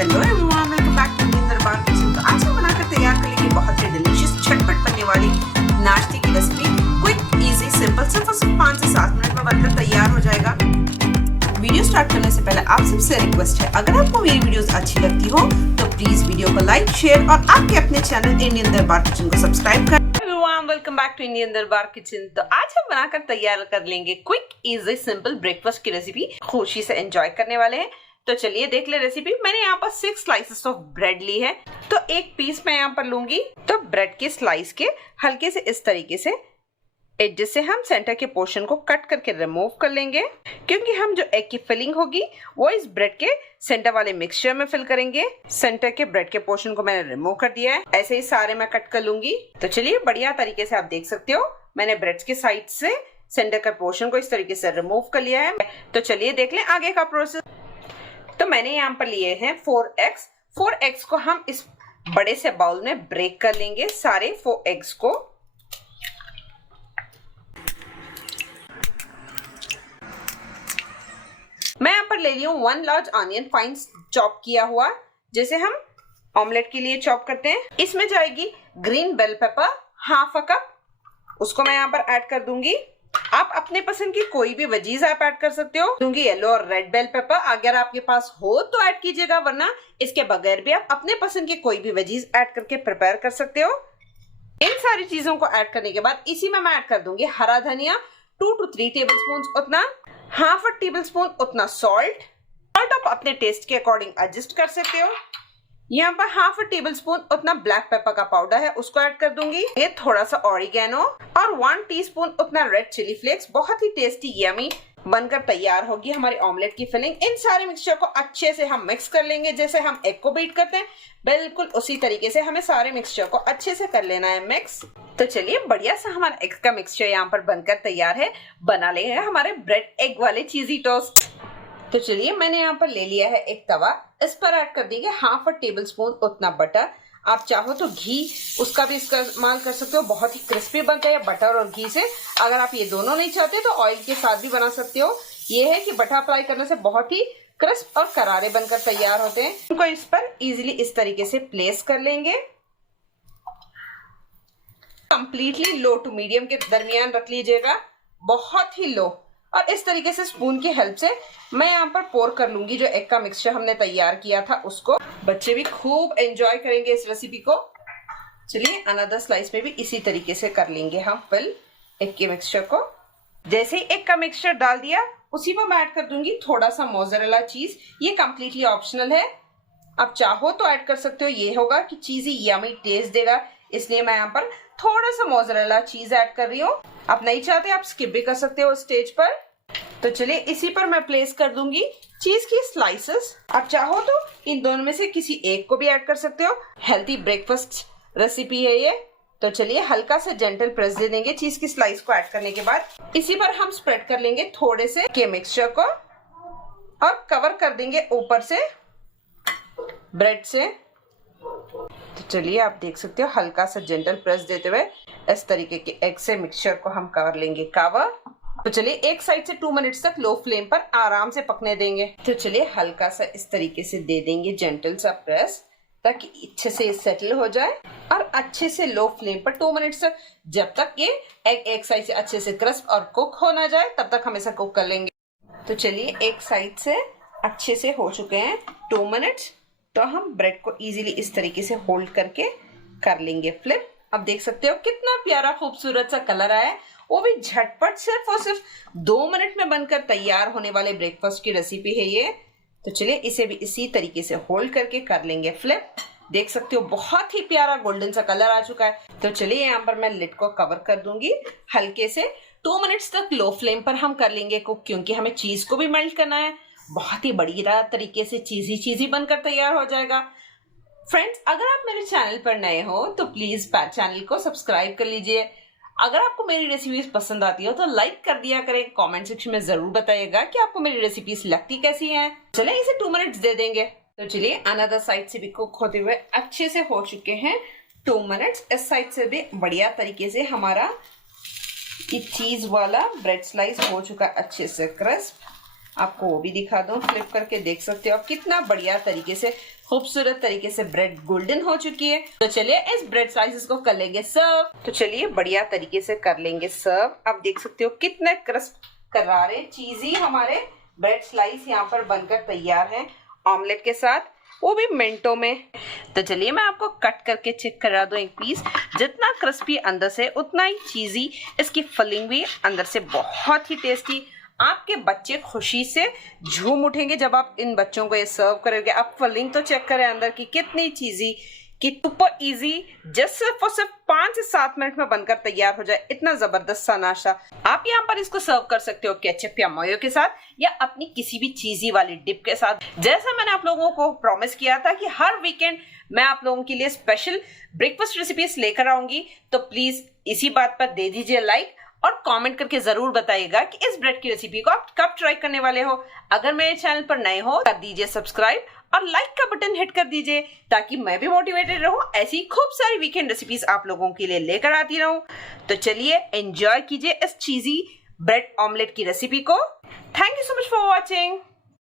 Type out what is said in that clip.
Hello everyone, welcome back to Indian Darbar kitchen. तो आज हम बनाकर तैयार कर लेंगे बहुत ही डिलीशियस झटपट बनने वाली नाश्ते की रेसिपी। क्विक इजी सिंपल, सिर्फ 5 से 7 मिनट में बनकर तैयार हो जाएगा। वीडियो स्टार्ट करने से पहले आप सबसे रिक्वेस्ट है, अगर आपको मेरी वीडियोस अच्छी लगती हो तो प्लीज वीडियो को लाइक, शेयर और आपके अपने चैनल इंडियन दरबार किचन को सब्सक्राइब कर। Welcome back to Indian Darbar kitchen. तो आज हम बनाकर तैयार कर लेंगे क्विक इजी सिंपल ब्रेकफास्ट की रेसिपी। खुशी से एंजॉय करने वाले हैं। तो चलिए देख ले रेसिपी। मैंने यहाँ पर 6 स्लाइसेस ऑफ ब्रेड ली है, तो एक पीस मैं यहाँ पर लूंगी। तो ब्रेड के स्लाइस के हल्के से इस तरीके से एडजस्ट से हम सेंटर के पोर्शन को कट करके रिमूव कर लेंगे, क्योंकि हम जो एग की फिलिंग होगी वो इस ब्रेड के सेंटर वाले मिक्सचर में फिल करेंगे। सेंटर के ब्रेड के पोर्शन को मैंने रिमूव कर दिया है। ऐसे ही सारे मैं कट कर लूंगी। तो चलिए बढ़िया तरीके से आप देख सकते हो, मैंने ब्रेड के साइड से सेंटर का पोर्शन को इस तरीके से रिमूव कर लिया है। तो चलिए देख लें आगे का प्रोसेस। तो मैंने यहाँ पर लिए हैं 4 एग्स। 4 एग्स को हम इस बड़े से बाउल में ब्रेक कर लेंगे, सारे 4 एग्स को। मैं यहाँ पर ले ली हूँ 1 लार्ज ऑनियन फाइन चॉप किया हुआ, जैसे हम ऑमलेट के लिए चॉप करते हैं। इसमें जाएगी green bell pepper half a cup, उसको मैं यहाँ पर ऐड कर दूंगी। आप अपने पसंद की कोई भी वेजीज आप ऐड कर सकते हो, क्योंकि येलो और रेड बेल पेपर अगर आपके पास हो तो ऐड कीजिएगा, वरना इसके बगैर भी आप अपने पसंद की कोई भी वेजीज ऐड करके प्रिपेयर कर सकते हो। इन सारी चीजों को ऐड करने के बाद इसी में मैं ऐड कर दूंगी हरा धनिया 2 to 3 टेबलस्पून उतना, हाफ अ टेबलस्पून उतना सॉल्ट आप अपने टेस्ट के अकॉर्डिंग एडजस्ट कर सकते हो। यहाँ पर हाफ अ टेबलस्पून उतना ब्लैक पेपर का पाउडर है, उसको ऐड कर दूंगी। ये थोड़ा सा ऑरिगेनो और 1 टीस्पून उतना रेड चिली फ्लेक्स। बहुत ही टेस्टी यमी बनकर तैयार होगी हमारी ऑमलेट की फिलिंग। इन सारे मिक्सचर को अच्छे से हम मिक्स कर लेंगे, जैसे हम एग को बीट करते हैं बिल्कुल उसी तरीके से हमें सारे मिक्सचर को अच्छे से कर लेना है मिक्स। तो चलिए बढ़िया सा हमारा एग का मिक्सचर यहाँ पर बनकर तैयार है। बना ले हमारे ब्रेड एग वाले चीजी टोस्ट। तो चलिए मैंने यहाँ पर ले लिया है एक तवा, इस पर ऐड कर देंगे हाफ अ टेबलस्पून उतना बटर। आप चाहो तो घी उसका भी इस्तेमाल कर सकते हो, बहुत ही क्रिस्पी बनता है बटर और घी से। अगर आप ये दोनों नहीं चाहते तो ऑयल के साथ भी बना सकते हो। ये है कि बटर अप्लाई करने से बहुत ही क्रिस्प और करारे बनकर तैयार होते हैं। इनको इस पर इजीली इस तरीके से प्लेस कर लेंगे। कंप्लीटली लो टू मीडियम के दरमियान रख लीजिएगा, बहुत ही लो। और इस तरीके से स्पून की हेल्प से मैं यहाँ पर पोर कर लूंगी जो एग का मिक्सचर हमने तैयार किया था उसको। बच्चे भी खूब एंजॉय करेंगे इस रेसिपी को। चलिए अनदर स्लाइस में भी इसी तरीके से कर लेंगे हम फिल एग के मिक्सचर को। जैसे ही एग का मिक्सचर डाल दिया, उसी पर मैं ऐड कर दूंगी थोड़ा सा मोज़रेला चीज। ये कंप्लीटली ऑप्शनल है, आप चाहो तो ऐड कर सकते हो। ये होगा कि चीजी यमी टेस्ट देगा, इसलिए मैं यहाँ पर थोड़ा सा मोज़रेला चीज ऐड कर रही हूँ। आप नहीं चाहते आप स्किप भी कर सकते हो स्टेज पर। तो चलिए इसी पर मैं प्लेस कर दूंगी चीज की स्लाइसेस। आप चाहो तो इन दोनों में से किसी एक को भी ऐड कर सकते हो। हेल्थी ब्रेकफास्ट रेसिपी है ये। तो चलिए हल्का से जेंटल प्रेस दे देंगे चीज की स्लाइस को ऐड करने के बाद। इसी पर हम स्प्रेड कर लेंगे थोड़े से के मिक्सचर को और कवर कर देंगे ऊपर से ब्रेड से। तो चलिए आप देख सकते हो हल्का सा जेंटल प्रेस देते हुए इस तरीके के एग से मिक्सचर को हम कवर लेंगे कवर। तो चलिए एक साइड से 2 मिनट्स तक लो फ्लेम पर आराम से पकने देंगे। तो चलिए हल्का सा इस तरीके से दे देंगे जेंटल सा प्रेस, ताकि अच्छे से सेटल हो जाए। और अच्छे से लो फ्लेम पर 2 मिनट्स तक, जब तक ये एग एक साइड से अच्छे से क्रिस्प और कुक हो ना जाए तब तक हम इसे कुक कर लेंगे। तो चलिए एक साइड से अच्छे से हो चुके हैं 2 मिनट्स। तो हम ब्रेड को इजीली इस तरीके से होल्ड करके कर लेंगे फ्लिप। अब देख सकते हो कितना प्यारा खूबसूरत सा कलर आया है, वो भी झटपट सिर्फ और सिर्फ 2 मिनट में बनकर तैयार होने वाले ब्रेकफास्ट की रेसिपी है ये। तो चलिए इसे भी इसी तरीके से होल्ड करके कर लेंगे फ्लिप। देख सकते हो बहुत ही प्यारा गोल्डन सा कलर आ चुका है। तो चलिए यहाँ पर मैं लिड को कवर कर दूंगी हल्के से। 2 मिनट्स तक लो फ्लेम पर हम कर लेंगे कुक, क्योंकि हमें चीज को भी मेल्ट करना है। बहुत ही बढ़िया तरीके से चीजी बनकर तैयार हो जाएगा। फ्रेंड्स, अगर आप मेरे चैनल पर नए हो तो प्लीज चैनल को सब्सक्राइब कर लीजिए। अगर आपको मेरी रेसिपीज पसंद आती हो तो लाइक कर दिया करें। कमेंट सेक्शन में जरूर बताइएगा कि आपको मेरी रेसिपीज लगती कैसी हैं। चलिए इसे 2 मिनट्स दे देंगे। तो चलिए अनदर साइड से भी कुक होते हुए अच्छे से हो चुके हैं 2 मिनट्स। इस साइड से भी बढ़िया तरीके से हमारा ये चीज वाला ब्रेड स्लाइस हो चुका है अच्छे से क्रिस्प। आपको वो भी दिखा दूं, फ्लिप करके देख सकते हो आप कितना बढ़िया तरीके से, खूबसूरत तरीके से ब्रेड गोल्डन हो चुकी है। तो चलिए इस ब्रेड स्लाइसेस को कर लेंगे सर्व। तो चलिए बढ़िया तरीके से कर लेंगे सर्व। आप देख सकते हो कितने क्रिस्प करारे चीजी हमारे ब्रेड स्लाइस यहाँ पर बनकर तैयार हैं ऑमलेट के साथ, वो भी मिनटों में। तो चलिए मैं आपको कट करके चेक करा दूं एक पीस। जितना क्रिस्पी अंदर से उतना ही चीजी, इसकी फिलिंग भी अंदर से बहुत ही टेस्टी। आपके बच्चे खुशी से झूम उठेंगे जब आप इन बच्चों को ये सर्व करोगे। आप फिलिंग तो चेक करें अंदर की कितनी चीजी, कि सुपर इजी, जस्ट सिर्फ 5 से 7 मिनट में बनकर तैयार हो जाए इतना जबरदस्त सा नाश्ता। आप यहाँ पर इसको सर्व कर सकते हो केचप या मायो के साथ, या अपनी किसी भी चीजी वाली डिप के साथ। जैसा मैंने आप लोगों को प्रॉमिस किया था कि हर वीकेंड मैं आप लोगों के लिए स्पेशल ब्रेकफास्ट रेसिपीज लेकर आऊंगी, तो प्लीज इसी बात पर दे दीजिए लाइक और कमेंट करके जरूर बताइएगा कि इस ब्रेड की रेसिपी को आप कब ट्राई करने वाले हो। अगर मेरे चैनल पर नए हो कर दीजिए सब्सक्राइब और लाइक का बटन हिट कर दीजिए, ताकि मैं भी मोटिवेटेड रहूं, ऐसी खूब सारी वीकेंड रेसिपीज आप लोगों के लिए लेकर आती रहूं। तो चलिए एंजॉय कीजिए इस चीजी ब्रेड ऑमलेट की रेसिपी को। Thank you so much for watching.